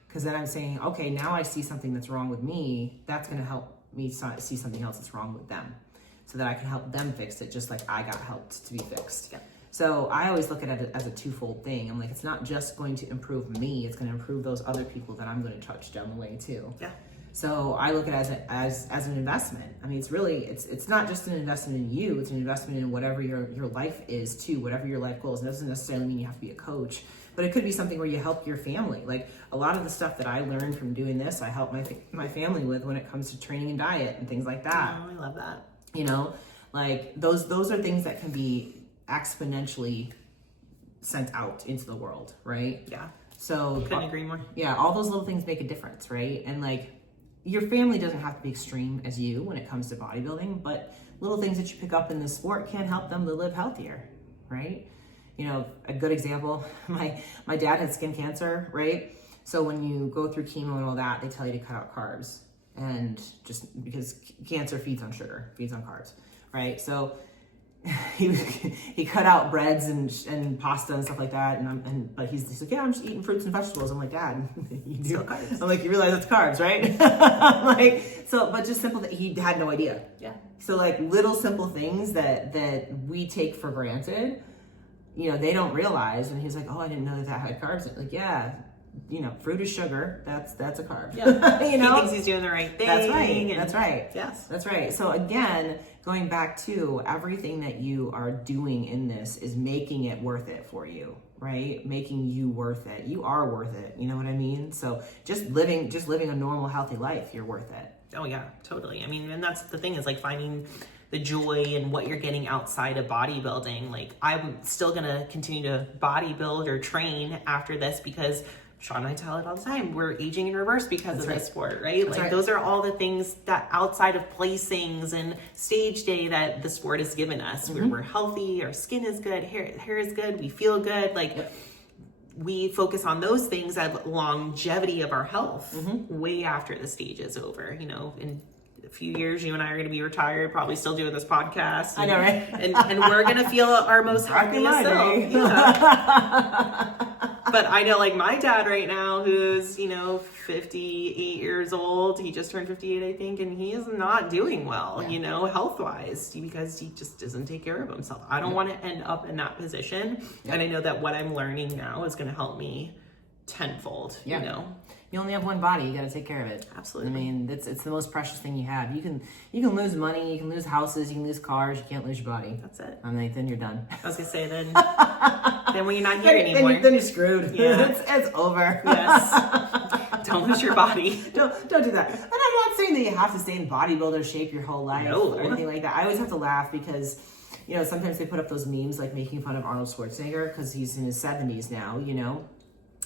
Because then I'm saying, okay, now I see something that's wrong with me. That's going to help me see something else that's wrong with them, so that I can help them fix it, just like I got helped to be fixed. Yeah. So I always look at it as a twofold thing. I'm like, it's not just going to improve me, it's going to improve those other people that I'm going to touch down the way too. Yeah. So I look at it as an investment. I mean, it's not just an investment in you, it's an investment in whatever your life is too, whatever your life goals. It doesn't necessarily mean you have to be a coach, but it could be something where you help your family. Like a lot of the stuff that I learned from doing this, I help my family with when it comes to training and diet and things like that. Oh, I love that. You know, like those are things that can be exponentially sent out into the world, right? Yeah. So Couldn't agree more. yeah, all those little things make a difference, right? And like your family doesn't have to be extreme as you when it comes to bodybuilding, but little things that you pick up in the sport can help them to live healthier, right? You know, a good example, my dad had skin cancer, right? So when you go through chemo and all that, they tell you to cut out carbs, and just because cancer feeds on sugar, feeds on carbs, right? So he cut out breads and pasta and stuff like that, but he's like, yeah, I'm just eating fruits and vegetables. I'm like, Dad, you do Still carbs. I'm like, you realize that's carbs, right? I'm like, so, but just simple that he had no idea. Yeah. So like little simple things that we take for granted, you know, they don't realize. And he's like, oh, I didn't know that had carbs. Like, yeah, you know, fruit is sugar. That's a carb. Yeah. You know, He thinks he's doing the right thing. that's right. and- That's right. Yes. That's right. So again, going back to everything that you are doing in this is making it worth it for you, right? Making you worth it. You are worth it. You know what I mean? So just living a normal, healthy life, you're worth it. Oh yeah, totally. I mean, and that's the thing, is like finding the joy in what you're getting outside of bodybuilding. Like I'm still gonna continue to bodybuild or train after this, because Sean and I tell it all the time, we're aging in reverse because of this sport, right? That's like right. Those are all the things that outside of placings and stage day that the sport has given us. We're healthy, our skin is good, hair is good, we feel good. Like we focus on those things as longevity of our health way after the stage is over. You know, in a few years, you and I are going to be retired, probably still doing this podcast. I know, right? And we're going to feel our most happiest self. Yeah. But I know, like, my dad right now, who's, you know, 58 years old, he just turned 58, I think, and he is not doing well, you know, health-wise, because he just doesn't take care of himself. I don't want to end up in that position, and I know that what I'm learning now is going to help me tenfold, you know? You only have one body. You got to take care of it. Absolutely. I mean, it's the most precious thing you have. You can lose money, you can lose houses, you can lose cars. You can't lose your body. That's it. I'm like, then you're done. I was gonna say then when you're not here anymore. Then you're screwed. Yeah. it's over. Yes. Don't lose your body. Don't do that. And I'm not saying that you have to stay in bodybuilder shape your whole life or anything like that. I always have to laugh because, you know, sometimes they put up those memes like making fun of Arnold Schwarzenegger because he's in his 70s now, you know,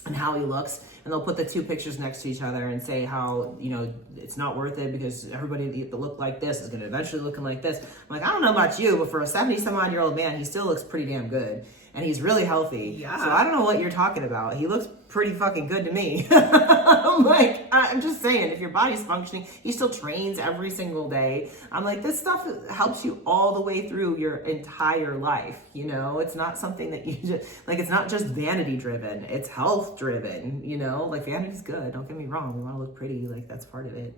and how he looks. And they'll put the two pictures next to each other and say how, you know, it's not worth it because everybody that look like this is going to eventually look like this. I'm like, I don't know about you, but for a 70-some-odd-year-old man, he still looks pretty damn good. And he's really healthy. Yeah. So I don't know what you're talking about. He looks pretty fucking good to me. I'm like, I'm just saying, if your body's functioning, he still trains every single day. I'm like, this stuff helps you all the way through your entire life. You know, it's not something that you just, like, it's not just vanity driven. It's health driven, you know, like vanity's good. Don't get me wrong. We want to look pretty. Like that's part of it.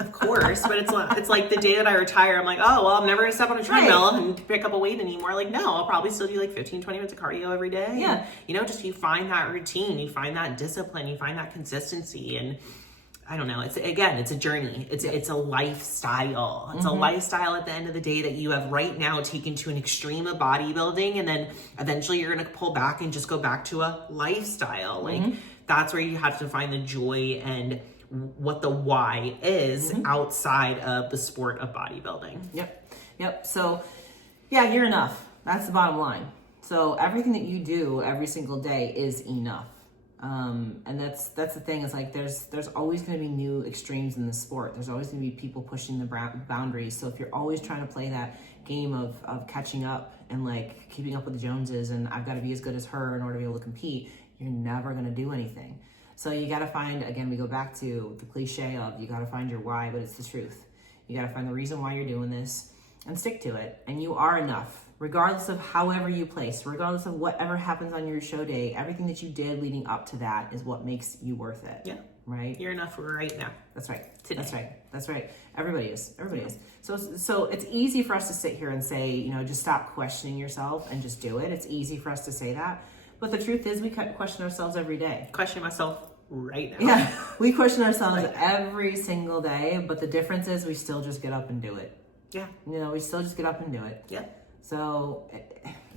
Of course, but it's like the day that I retire, I'm like, oh, well, I'm never going to step on a treadmill and pick up a weight anymore. Like, no, I'll probably still do like 15, 20 minutes of cardio every day. Yeah. And, you know, just you find that routine, you find that discipline, you find that consistency. And I don't know, it's a journey. It's a lifestyle. It's a lifestyle at the end of the day that you have right now taken to an extreme of bodybuilding. And then eventually you're going to pull back and just go back to a lifestyle. Like that's where you have to find the joy and what the why is outside of the sport of bodybuilding. Yep. So yeah, you're enough. That's the bottom line. So everything that you do every single day is enough. And that's the thing, is like there's always going to be new extremes in the sport. There's always going to be people pushing the boundaries. So if you're always trying to play that game of catching up and like keeping up with the Joneses and I've got to be as good as her in order to be able to compete, you're never going to do anything. So you got to find, again, we go back to the cliche of you got to find your why, but it's the truth. You got to find the reason why you're doing this and stick to it. And you are enough, regardless of however you place, regardless of whatever happens on your show day. Everything that you did leading up to that is what makes you worth it. Yeah. Right? You're enough right now. That's right. Today. That's right. Everybody is. So it's easy for us to sit here and say, you know, just stop questioning yourself and just do it. It's easy for us to say that. But the truth is we question ourselves every day. Question myself right now. Yeah. We question ourselves every single day, but the difference is we still just get up and do it. Yeah. You know, we still just get up and do it. Yeah. So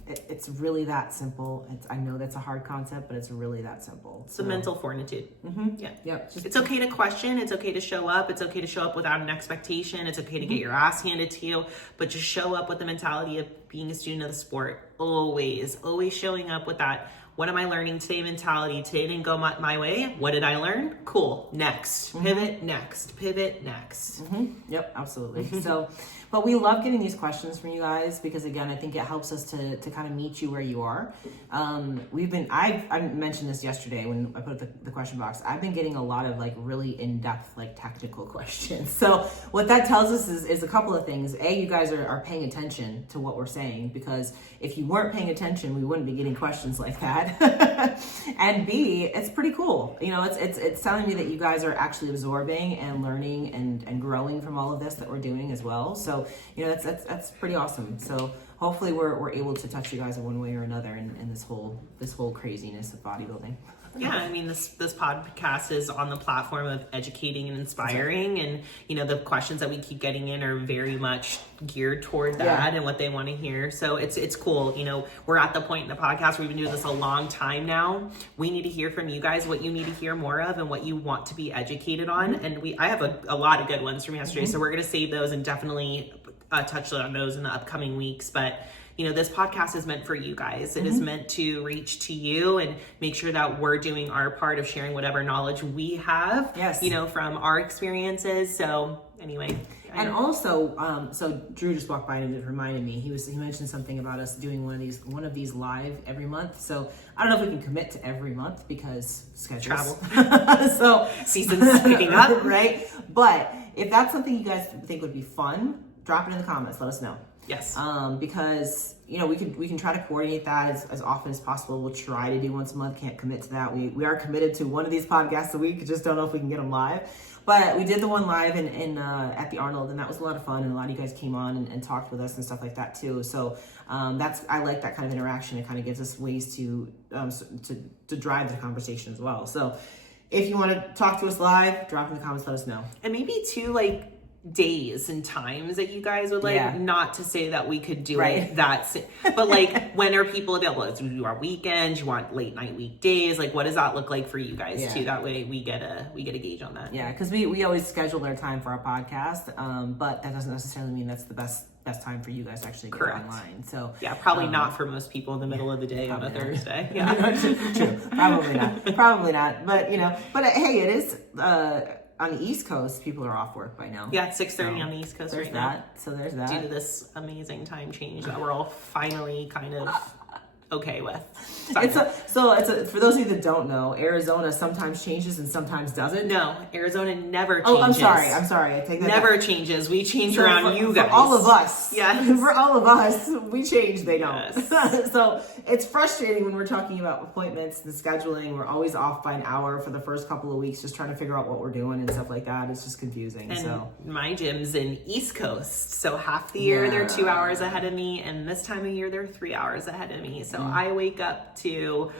it's really that simple. I know that's a hard concept, but it's really that simple. It's a mental fortitude. Mm-hmm. Yeah. Yep. It's okay to question. It's okay to show up. It's okay to show up without an expectation. It's okay to get your ass handed to you, but just show up with the mentality of being a student of the sport. Always showing up with that. What am I learning today mentality? Today didn't go my way. What did I learn? Cool. Next. Pivot next. Pivot next. Yep, absolutely. So, but we love getting these questions from you guys because, again, I think it helps us to kind of meet you where you are. I mentioned this yesterday when I put the question box. I've been getting a lot of like really in-depth, like technical questions. So what that tells us is a couple of things. A, you guys are paying attention to what we're saying, because if you weren't paying attention, we wouldn't be getting questions like that. And B, it's pretty cool. You know, it's telling me that you guys are actually absorbing and learning and growing from all of this that we're doing as well. So, you know, that's pretty awesome. So hopefully we're able to touch you guys in one way or another in this whole craziness of bodybuilding. Yeah, I mean, this podcast is on the platform of educating and inspiring, and you know, the questions that we keep getting in are very much geared toward that and what they want to hear. So it's cool. You know, we're at the point in the podcast where we've been doing this a long time now. We need to hear from you guys what you need to hear more of and what you want to be educated on. And I have a lot of good ones from yesterday, so we're gonna save those and definitely touch on those in the upcoming weeks. But you know, this podcast is meant for you guys. It is meant to reach to you and make sure that we're doing our part of sharing whatever knowledge we have, you know, from our experiences. So anyway. And also, so Drew just walked by and it reminded me, he mentioned something about us doing one of these live every month. So I don't know if we can commit to every month because schedules. Travel. So season's picking up. Right? But if that's something you guys think would be fun, drop it in the comments. Let us know. Yes. Because, you know, we can try to coordinate that as often as possible. We'll try to do once a month. Can't commit to that. We are committed to one of these podcasts a week. Just don't know if we can get them live. But we did the one live in at the Arnold, and that was a lot of fun. And a lot of you guys came on and talked with us and stuff like that too. So I like that kind of interaction. It kind of gives us ways to drive the conversation as well. So if you want to talk to us live, drop in the comments. Let us know. And maybe too, like, days and times that you guys would like, not to say that we could do it but like, when are people available? Do you want weekends? You want late night weekdays? Like, what does that look like for you guys too? That way we get a gauge on that. Yeah, because we always schedule our time for our podcast, but that doesn't necessarily mean that's the best time for you guys to actually get online. So yeah, probably not for most people in the middle of the day on a Thursday. Yeah, true. Probably not. But you know, hey, it is on the East Coast. People are off work by now. Yeah, 6:30 on the East Coast right now. So there's that. Due to this amazing time change that we're all finally kind of okay with. For those of you that don't know, Arizona sometimes changes and sometimes doesn't. No, Arizona never changes. Oh, I'm sorry. I take that never back. change. We change around you guys. For all of us. Yeah. For all of us, we change. They don't. Yes. So it's frustrating when we're talking about appointments and scheduling. We're always off by an hour for the first couple of weeks, just trying to figure out what we're doing and stuff like that. It's just confusing. And my gym's in East Coast, so half the year they're 2 hours ahead of me, and this time of year they're 3 hours ahead of me. So I wake up to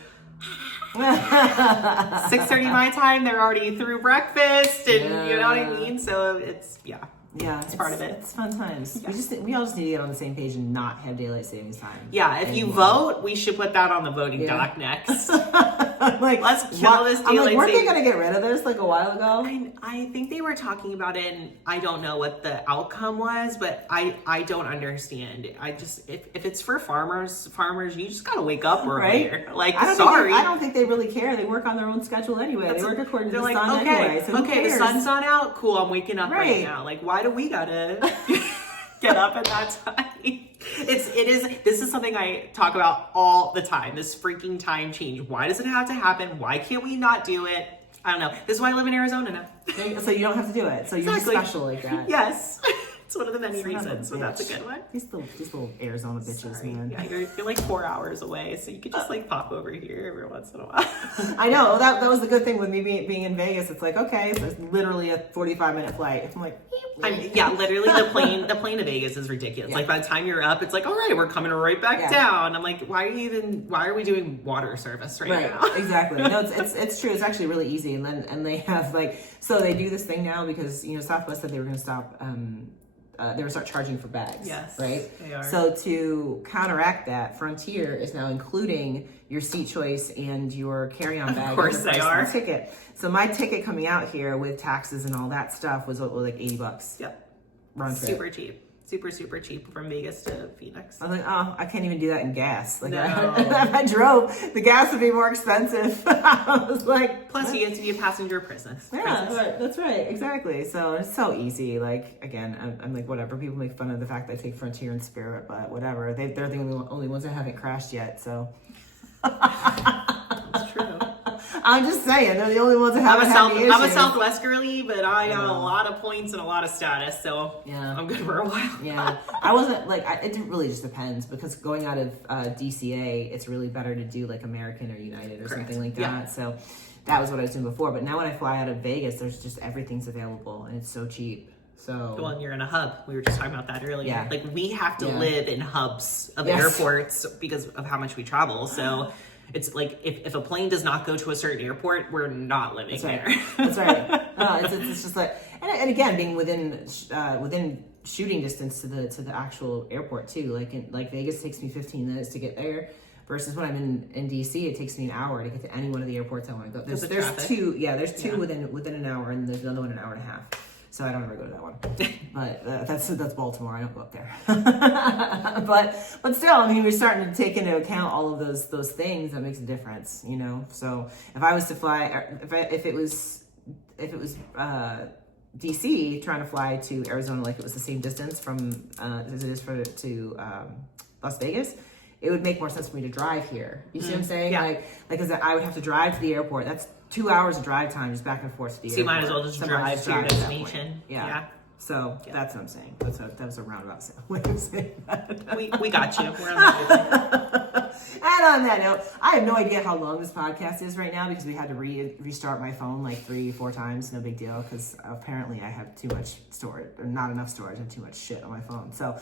6:30 my time. They're already through breakfast, and you know what I mean. So it's it's part of it. It's fun times. Yeah. We all just need to get on the same page and not have daylight savings time. Yeah, if you vote, we should put that on the voting doc next. Like, let's kill this I'm like, daylight weren't they saving. gonna get rid of this like a while ago? I think they were talking about it, and I don't know what the outcome was, but I don't understand. I just, if it's for farmers, you just gotta wake up earlier. Like, sorry. I don't think they really care. They work on their own schedule anyway. They work according to the sun okay, anyway. So who okay, the cares? sun's not out. Cool, I'm waking up right now. Like, why do we gotta get up at that time? This is something I talk about all the time. This freaking time change. Why does it have to happen? Why can't we not do it? I don't know. This is why I live in Arizona now. So you don't have to do it. So you're just special like that. Yes. It's one of the many reasons, so that's a good one. These little Arizona bitches, man. Yeah, you're like 4 hours away, so you could just like pop over here every once in a while. I know, that was the good thing with me being in Vegas. It's like, okay, so it's literally a 45-minute flight. I'm like, literally the plane to Vegas is ridiculous. Like by the time you're up, it's like, all right, we're coming right back down. I'm like, why are we doing water service right now? Exactly. No, it's true. It's actually really easy. And they have so they do this thing now because, Southwest said they were going to stop, they were start charging for bags. Yes, right? they are. So to counteract that, Frontier is now including your seat choice and your carry-on bag. Of course they are. The ticket. So my ticket coming out here with taxes and all that stuff was like $80. Yep. Round trip. Super cheap. Super, super cheap from Vegas to Phoenix. I was like, oh, I can't even do that in gas. Like, No. if I drove, the gas would be more expensive. I was like, plus you get to be a passenger princess. Yeah, that's right, exactly. So it's so easy. Like, again, I'm like, whatever. People make fun of the fact that I take Frontier and Spirit, but whatever. They're the only ones that haven't crashed yet. So That's true. I'm just saying, they're the only ones that haven't had any issues. I'm a Southwest girly, but I got a lot of points and a lot of status, so I'm good for a while. Yeah, I wasn't it really just depends because going out of DCA, it's really better to do like American or United or something like that. Yeah. So that was what I was doing before. But now when I fly out of Vegas, there's just everything's available and it's so cheap. So well, and you're in a hub. We were just talking about that earlier. Yeah. Like we have to live in hubs of Yes. airports because of how much we travel. So it's like if a plane does not go to a certain airport, we're not living there. That's right. No, it's just like, and again, being within shooting distance to the actual airport too. Like Vegas takes me 15 minutes to get there, versus when I'm in DC, it takes me an hour to get to any one of the airports I want to go. There's two. Yeah, there's two within an hour, and there's another one an hour and a half. So I don't ever go to that one. But that's Baltimore. I don't go up there. but still, I mean, we're starting to take into account all of those things. That makes a difference, So if I was to fly, if it was DC trying to fly to Arizona, like it was the same distance from as it is to Las Vegas, it would make more sense for me to drive here. You see what I'm saying? Yeah. Because I would have to drive to the airport. That's 2 hours of drive time just back and forth to the airport. So you might as well just drive to your destination. Yeah. So that's what I'm saying. That was a roundabout way of saying that. We got you. We're on the And on that note, I have no idea how long this podcast is right now because we had to restart my phone like 3-4 times. No big deal because apparently I have too much storage or not enough storage and too much shit on my phone. So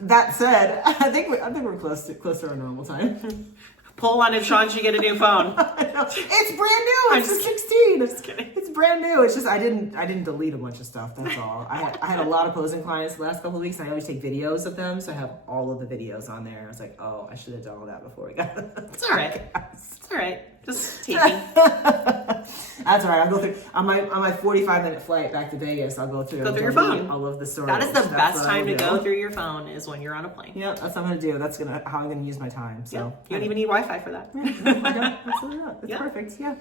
that said, I think we're close to our normal time. Poll on if Sean should get a new phone. It's brand new. It's a 16. I'm just kidding. It's brand new. It's just I didn't delete a bunch of stuff. That's all. I had a lot of posing clients the last couple of weeks, and I always take videos of them, so I have all of the videos on there. I was like, oh, I should have done all that before we got. It's all right. It's all right. Just taking. That's all right. I'll go through on my 45-minute flight back to Vegas. I'll go through your phone. All of the stories. That is the best time to go through your phone is when you're on a plane. Yeah, that's what I'm gonna do. That's how I'm gonna use my time. So you don't even need Wi-Fi for that. Absolutely not. It's perfect. Yeah.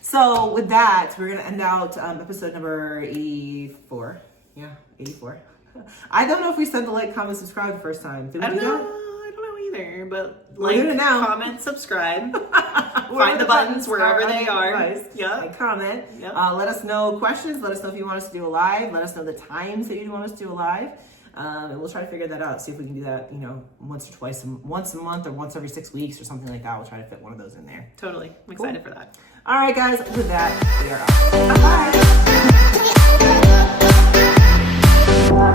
So with that, we're gonna end out episode number 84. Yeah, 84. I don't know if we said to like, comment, subscribe the first time. Did we do that? I don't know either, but We're doing it now. comment, subscribe. Find the buttons wherever they are. Yeah. Like, comment. Yep. Let us know questions. Let us know if you want us to do a live. Let us know the times that you want us to do a live. And we'll try to figure that out. See if we can do that, once a month or once every 6 weeks or something like that. We'll try to fit one of those in there. Totally. I'm excited for that. All right, guys. With that, we are off. Bye.